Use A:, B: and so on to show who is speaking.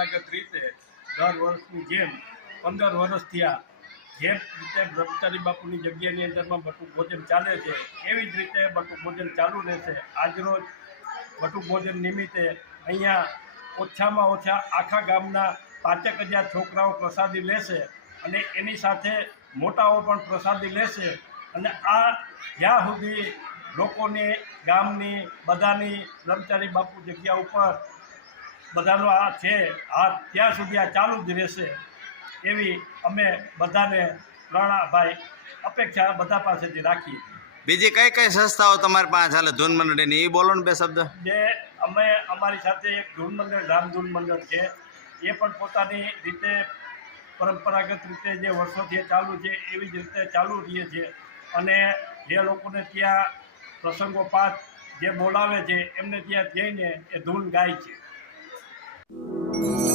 A: પરંપરાગત રીતે દર વર્ષની જેમ પંદર વર્ષથી આ જે રીતે બ્રહ્મચારી બાપુની જગ્યાની અંદરમાં બટુક ભોજન ચાલે છે, એવી જ રીતે બટુક ભોજન ચાલુ રહેશે. આજરોજ બટુક ભોજન નિમિત્તે અહીંયા ઓછામાં ઓછા આખા ગામના પાંચેક હજાર છોકરાઓ પ્રસાદી લેશે અને એની સાથે મોટાઓ પણ પ્રસાદી લેશે. અને આ જ્યાં સુધી લોકોની, ગામની, બધાની બ્રહ્મચારી બાપુ જગ્યા ઉપર બધાનો આ છે આ ત્યાં સુધી આ ચાલુ જ રહેશે. એવી અમે બધાને પ્રણાભાઈ અપેક્ષા બધા પાસેથી રાખીએ.
B: બીજી કઈ કઈ સંસ્થાઓ તમારી પાસે ચાલે ધૂન મંડળની એ બોલો ને બે શબ્દ.
A: જે અમે અમારી સાથે એક ધૂન મંડળ રામધૂન મંડળ છે. એ પણ પોતાની રીતે પરંપરાગત રીતે જે વર્ષોથી ચાલુ છે એવી જ રીતે ચાલુ રહીએ છીએ અને જે લોકોને ત્યાં પ્રસંગો પાઠ જે બોલાવે છે એમને ત્યાં જઈને એ ધૂન ગાય છે. Música